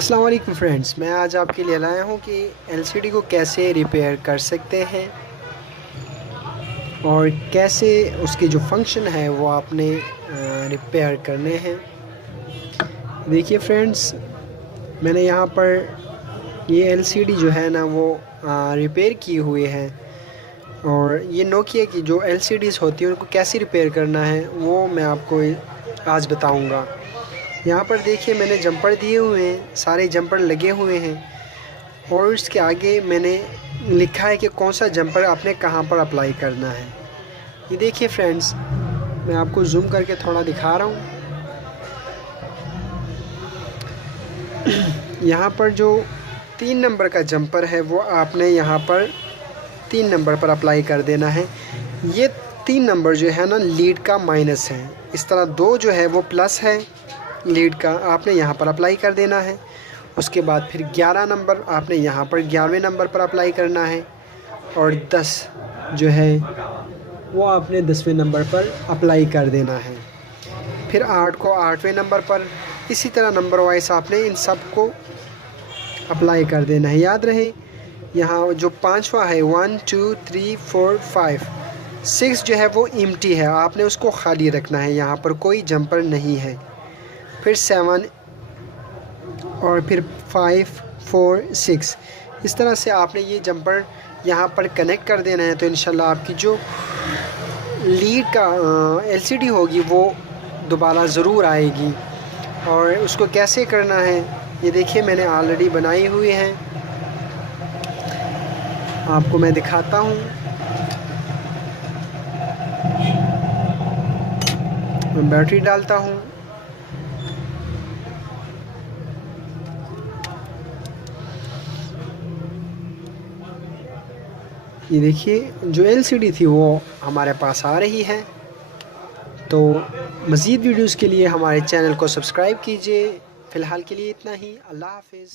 अस्सलाम वालेकुम फ्रेंड्स, मैं आज आपके लिए लाया हूँ कि एलसीडी को कैसे रिपेयर कर सकते हैं और कैसे उसके जो फंक्शन है वो आपने रिपेयर करने हैं। देखिए फ्रेंड्स, मैंने यहाँ पर ये एलसीडी जो है ना वो रिपेयर की हुई है और ये नोकिया की जो एलसीडीज़ होती हैं उनको कैसे रिपेयर करना है वो मैं आपको आज बताऊँगा। यहाँ पर देखिए मैंने जंपर दिए हुए हैं, सारे जंपर लगे हुए हैं और इसके आगे मैंने लिखा है कि कौन सा जंपर आपने कहाँ पर अप्लाई करना है। ये देखिए फ्रेंड्स, मैं आपको जूम करके थोड़ा दिखा रहा हूँ। यहाँ पर जो 3 नंबर का जंपर है वो आपने यहाँ पर 3 नंबर पर अप्लाई कर देना है। ये 3 नंबर जो है ना लीड का माइनस है, इस तरह 2 जो है वो प्लस है लीड का, आपने यहाँ पर अप्लाई कर देना है। उसके बाद फिर 11 नंबर आपने यहाँ पर 11वें नंबर पर अप्लाई करना है और 10 जो है वो आपने 10वें नंबर पर अप्लाई कर देना है। फिर 8 को 8वें नंबर पर, इसी तरह नंबर वाइज आपने इन सब को अप्लाई कर देना है। याद रहे यहाँ जो 5वां है 1 2 3 4 5 6 जो है वो एम्प्टी है, आपने उसको खाली रखना है, यहाँ पर कोई जंपर नहीं है। फिर 7 और फिर 5 4 6 इस तरह से आपने ये जंपर यहाँ पर कनेक्ट कर देना है। तो इंशाल्लाह आपकी जो लीड का एलसीडी होगी वो दोबारा ज़रूर आएगी। और उसको कैसे करना है ये देखिए मैंने ऑलरेडी बनाई हुई है, आपको मैं दिखाता हूँ। मैं बैटरी डालता हूँ। ये देखिए जो एलसीडी थी वो हमारे पास आ रही है। तो मज़ीद वीडियोज़ के लिए हमारे चैनल को सब्सक्राइब कीजिए। फ़िलहाल के लिए इतना ही। अल्लाह हाफ़िज़।